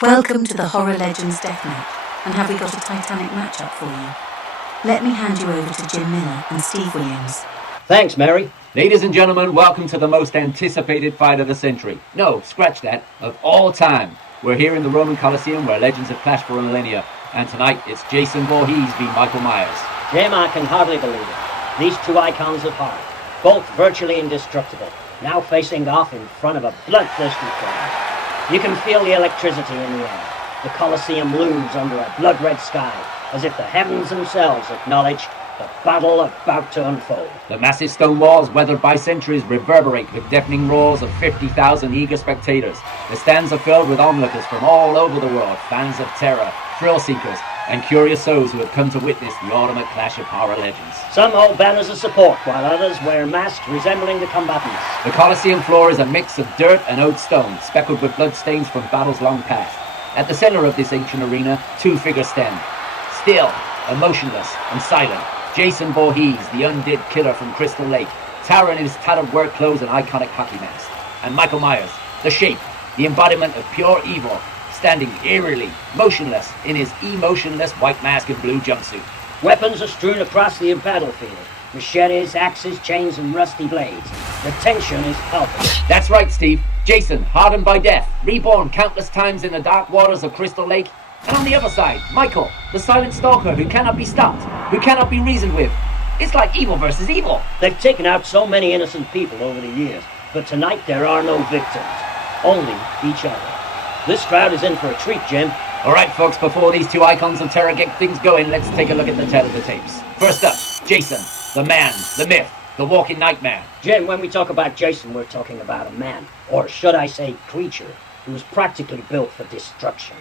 Welcome to the Horror Legends deathmatch, and have we got a titanic matchup for you? Let me hand you over to Jim Miller and Steve Williams. Thanks, Mary. Ladies and gentlemen, welcome to the most anticipated fight of the century. No, scratch that, of all time. We're here in the Roman Colosseum where legends have clashed for millennia, and tonight it's Jason Voorhees v. Michael Myers. Jim, I can hardly believe it. These two icons of horror, both virtually indestructible, now facing off in front of a bloodthirsty crowd. You can feel the electricity in the air. The Colosseum looms under a blood-red sky, as if the heavens themselves acknowledge the battle about to unfold. The massive stone walls, weathered by centuries, reverberate with deafening roars of 50,000 eager spectators. The stands are filled with onlookers from all over the world, fans of terror, thrill-seekers, and curious souls who have come to witness the ultimate clash of horror legends. Some hold banners of support, while others wear masks resembling the combatants. The Colosseum floor is a mix of dirt and old stone, speckled with bloodstains from battles long past. At the center of this ancient arena, two figures stand. Still, emotionless and silent, Jason Voorhees, the undead killer from Crystal Lake, towering in his tattered work clothes and iconic hockey mask. And Michael Myers, the shape, the embodiment of pure evil, standing eerily, motionless in his emotionless white mask and blue jumpsuit. Weapons are strewn across the battlefield. Machetes, axes, chains, and rusty blades. The tension is palpable. That's right, Steve. Jason, hardened by death, reborn countless times in the dark waters of Crystal Lake. And on the other side, Michael, the silent stalker who cannot be stopped, who cannot be reasoned with. It's like evil versus evil. They've taken out so many innocent people over the years, but tonight there are no victims, only each other. This crowd is in for a treat, Jim. All right, folks, before these two icons of terror get things going, let's take a look at the tail of the tapes. First up, Jason, the man, the myth, the walking nightmare. Jim, when we talk about Jason, we're talking about a man, or should I say creature, who was practically built for destruction.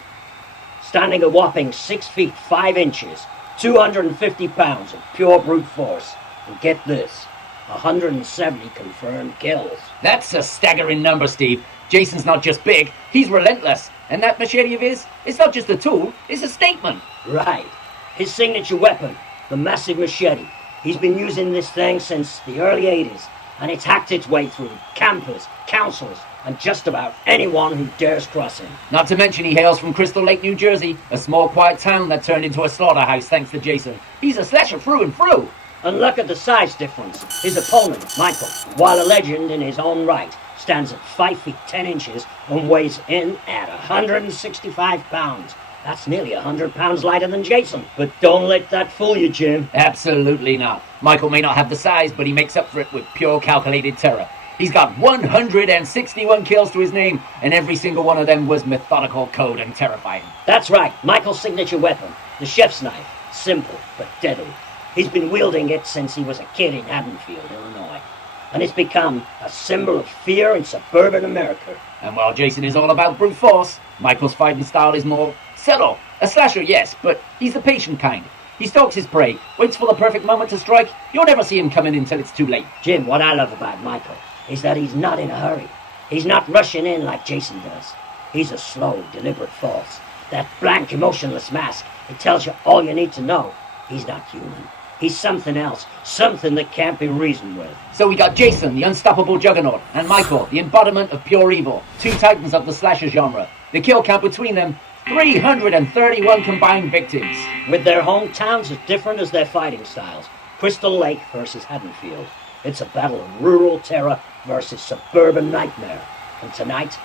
Standing a whopping 6 feet 5 inches, 250 pounds of pure brute force. And get this, 170 confirmed kills. That's a staggering number, Steve. Jason's not just big, he's relentless. And that machete of his, it's not just a tool, it's a statement. Right. His signature weapon, the massive machete. He's been using this thing since the early 80s, and it's hacked its way through campers, councils, and just about anyone who dares cross him. Not to mention he hails from Crystal Lake, New Jersey, a small quiet town that turned into a slaughterhouse thanks to Jason. He's a slasher through and through. And look at the size difference. His opponent, Michael, while a legend in his own right, stands at 5 feet 10 inches and weighs in at 165 pounds. That's nearly 100 pounds lighter than Jason. But don't let that fool you, Jim. Absolutely not. Michael may not have the size, but he makes up for it with pure calculated terror. He's got 161 kills to his name, and every single one of them was methodical, cold, and terrifying. That's right, Michael's signature weapon, the chef's knife. Simple, but deadly. He's been wielding it since he was a kid in Haddonfield, Illinois. And it's become a symbol of fear in suburban America. And while Jason is all about brute force, Michael's fighting style is more subtle. A slasher, yes, but he's the patient kind. He stalks his prey, waits for the perfect moment to strike. You'll never see him coming until it's too late. Jim, what I love about Michael is that he's not in a hurry. He's not rushing in like Jason does. He's a slow, deliberate force. That blank, emotionless mask, it tells you all you need to know. He's not human. He's something else, something that can't be reasoned with. So we got Jason, the unstoppable juggernaut, and Michael, the embodiment of pure evil, two titans of the slasher genre. The kill count between them, 331 combined victims. With their hometowns as different as their fighting styles. Crystal Lake versus Haddonfield. It's a battle of rural terror versus suburban nightmare. And tonight,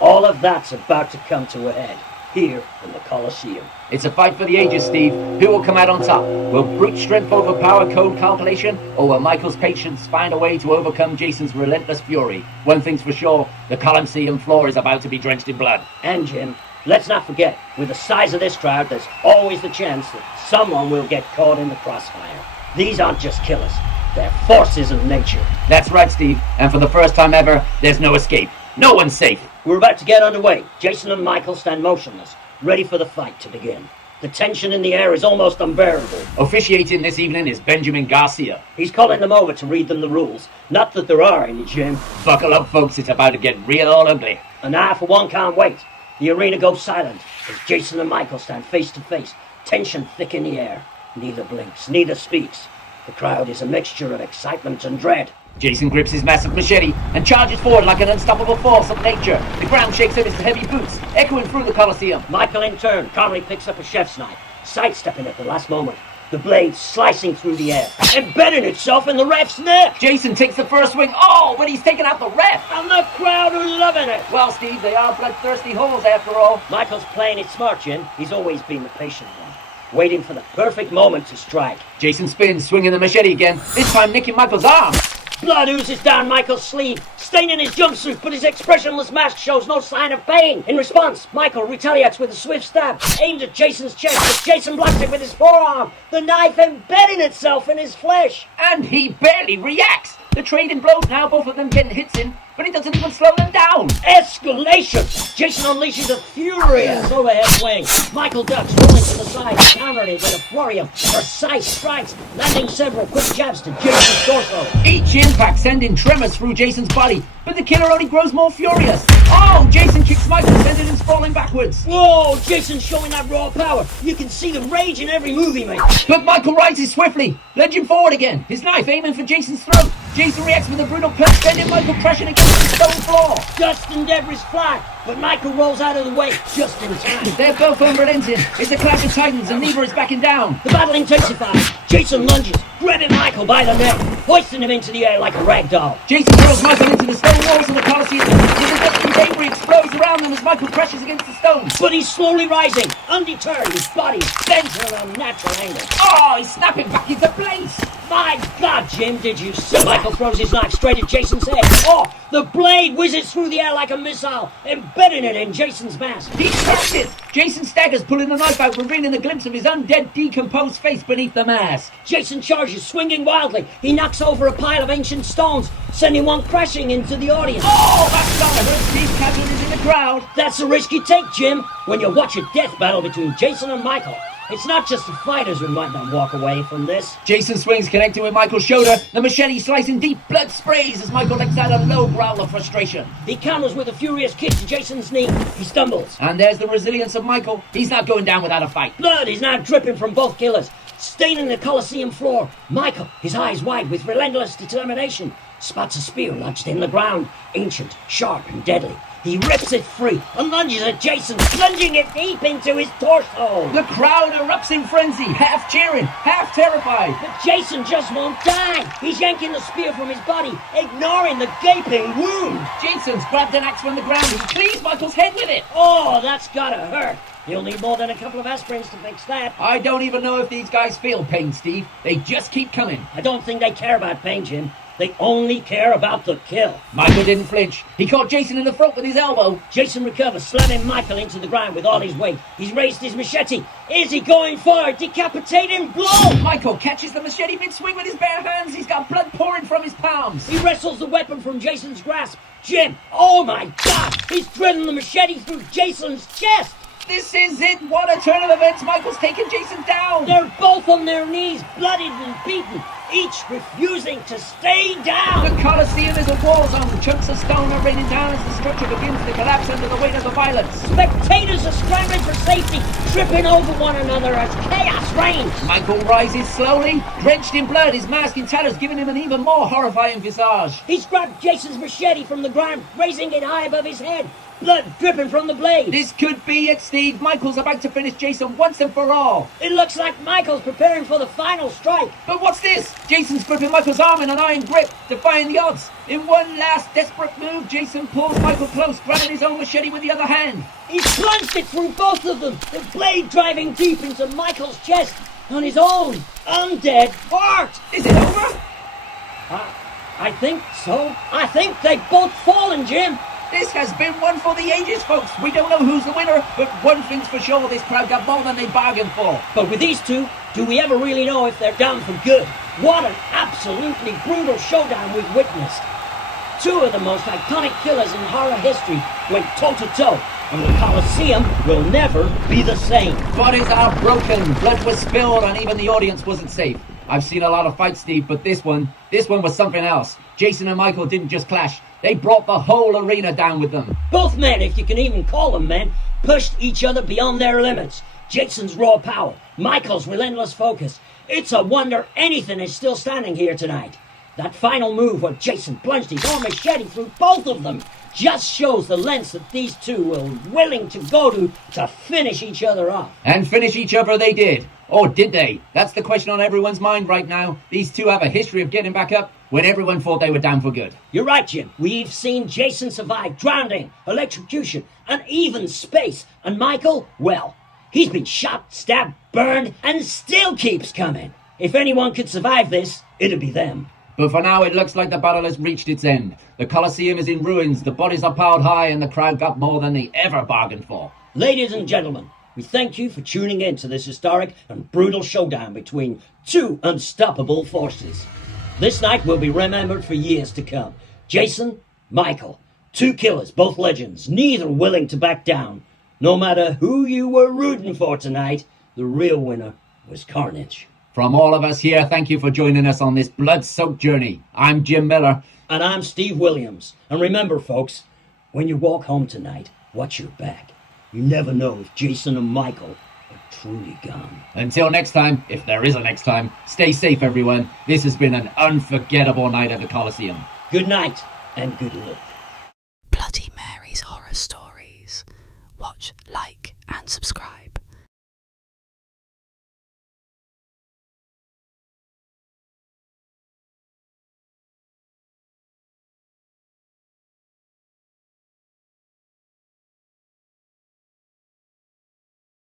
all of that's about to come to a head, here in the Colosseum. It's a fight for the ages, Steve. Who will come out on top? Will brute strength overpower cold calculation, or will Michael's patience find a way to overcome Jason's relentless fury? One thing's for sure, the Colosseum floor is about to be drenched in blood. And Jim, let's not forget, with the size of this crowd, there's always the chance that someone will get caught in the crossfire. These aren't just killers, they're forces of nature. That's right, Steve, and for the first time ever, there's no escape. No one's safe. We're about to get underway. Jason and Michael stand motionless, ready for the fight to begin. The tension in the air is almost unbearable. Officiating this evening is Benjamin Garcia. He's calling them over to read them the rules. Not that there are any, Jim. Buckle up, folks, it's about to get real ugly. And I, for one, can't wait. The arena goes silent as Jason and Michael stand face to face, tension thick in the air. Neither blinks, neither speaks. The crowd is a mixture of excitement and dread. Jason grips his massive machete and charges forward like an unstoppable force of nature. The ground shakes in his heavy boots, echoing through the Colosseum. Michael in turn calmly picks up a chef's knife, sidestepping at the last moment. The blade slicing through the air, embedding itself in the ref's neck. Jason takes the first swing. Oh, but he's taken out the ref. And the crowd are loving it. Well, Steve, they are bloodthirsty holes after all. Michael's playing it smart, Jim. He's always been the patient one, waiting for the perfect moment to strike. Jason spins, swinging the machete again, this time nicking Michael's arm. Blood oozes down Michael's sleeve, staining his jumpsuit, but his expressionless mask shows no sign of pain. In response, Michael retaliates with a swift stab, aimed at Jason's chest, but Jason blocks it with his forearm, the knife embedding itself in his flesh. And he barely reacts. The trading blows now, both of them getting hits in, but he doesn't even slow them down. Escalation! Jason unleashes a furious overhead swing. Michael ducks, rolling to the side, countering it with a flurry of precise strikes, landing several quick jabs to Jason's torso. Each impact sending tremors through Jason's body, but the killer only grows more furious. Oh, Jason kicks Michael, sending him sprawling backwards. Whoa, Jason's showing that raw power. You can see the rage in every move he makes. But Michael rises swiftly, lunging forward again, his knife aiming for Jason's throat. Jason reacts with a brutal punch, sending Michael crashing against the stone floor. Dust and debris fly, but Michael rolls out of the way just in time. They're both unrelenting. It's a clash of titans and neither is backing down. The battle intensifies. Jason lunges, grabbing Michael by the neck, hoisting him into the air like a rag doll. Jason throws Michael into the stone walls of the Colosseum, with the dust and debris explodes around them as Michael crashes against the stones. But he's slowly rising, undeterred, his body bends at an unnatural angle. Oh, he's snapping back into place. My God, Jim, did you see? Michael throws his knife straight at Jason's head. Oh, the blade whizzes through the air like a missile, embedding it in Jason's mask. He cracks it. Jason staggers, pulling the knife out, revealing a glimpse of his undead, decomposed face beneath the mask. Jason charges, swinging wildly. He knocks over a pile of ancient stones, sending one crashing into the audience. Oh, that's not a hurt. These casualties in the crowd. That's a risk you take, Jim, when you watch a death battle between Jason and Michael. It's not just the fighters who might not walk away from this. Jason swings, connecting with Michael's shoulder. The machete slicing deep, blood sprays as Michael lets out a low growl of frustration. He counters with a furious kick to Jason's knee. He stumbles. And there's the resilience of Michael. He's not going down without a fight. Blood is now dripping from both killers, staining the Colosseum floor. Michael, his eyes wide with relentless determination, spots a spear lodged in the ground, ancient, sharp, and deadly. He rips it free and lunges at Jason, plunging it deep into his torso. The crowd erupts in frenzy, half cheering, half terrified. But Jason just won't die. He's yanking the spear from his body, ignoring the gaping wound. Jason's grabbed an axe from the ground and cleaves Michael's head with it. Oh, that's gotta hurt. He'll need more than a couple of aspirins to fix that. I don't even know if these guys feel pain, Steve. They just keep coming. I don't think they care about pain, Jim. They only care about the kill. Michael didn't flinch. He caught Jason in the throat with his elbow. Jason recovers, slamming Michael into the ground with all his weight. He's raised his machete. Is he going for a decapitating blow? Michael catches the machete mid-swing with his bare hands. He's got blood pouring from his palms. He wrestles the weapon from Jason's grasp. Jim, oh my God! He's drilling the machete through Jason's chest. This is it. What a turn of events. Michael's taking Jason down. They're both on their knees, bloodied and beaten, each refusing to stay down. The Colosseum is a war zone. Chunks of stone are raining down as the structure begins to collapse under the weight of the violence. Spectators are scrambling for safety, tripping over one another as chaos reigns. Michael rises slowly, drenched in blood, his mask in tatters, giving him an even more horrifying visage. He's grabbed Jason's machete from the ground, raising it high above his head. Blood dripping from the blade. This could be it, Steve. Michael's about to finish Jason once and for all. It looks like Michael's preparing for the final strike. But what's this? Jason's gripping Michael's arm in an iron grip, defying the odds. In one last desperate move, Jason pulls Michael close, grabbing his own machete with the other hand. He's plunged it through both of them, the blade driving deep into Michael's chest on his own undead heart. Is it over? I think so. I think they've both fallen, Jim. This has been one for the ages, folks. We don't know who's the winner, but one thing's for sure, this crowd got more than they bargained for. But with these two, do we ever really know if they're down for good? What an absolutely brutal showdown we've witnessed. Two of the most iconic killers in horror history went toe-to-toe, and the Colosseum will never be the same. Bodies are broken, blood was spilled, and even the audience wasn't safe. I've seen a lot of fights, Steve, but this one was something else. Jason and Michael didn't just clash. They brought the whole arena down with them. Both men, if you can even call them men, pushed each other beyond their limits. Jason's raw power, Michael's relentless focus. It's a wonder anything is still standing here tonight. That final move where Jason plunged his own machete through both of them just shows the lengths that these two were willing to go to finish each other off. And finish each other they did. Or did they? That's the question on everyone's mind right now. These two have a history of getting back up when everyone thought they were down for good. You're right, Jim. We've seen Jason survive drowning, electrocution, and even space. And Michael, well, he's been shot, stabbed, burned, and still keeps coming. If anyone could survive this, it'd be them. But for now, it looks like the battle has reached its end. The Colosseum is in ruins, the bodies are piled high, and the crowd got more than they ever bargained for. Ladies and gentlemen, we thank you for tuning in to this historic and brutal showdown between two unstoppable forces. This night will be remembered for years to come. Jason, Michael, two killers, both legends, neither willing to back down. No matter who you were rooting for tonight, the real winner was Carnage. From all of us here, thank you for joining us on this blood-soaked journey. I'm Jim Miller. And I'm Steve Williams. And remember, folks, when you walk home tonight, watch your back. You never know if Jason and Michael are truly gone. Until next time, if there is a next time, stay safe, everyone. This has been an unforgettable night at the Colosseum. Good night and good luck.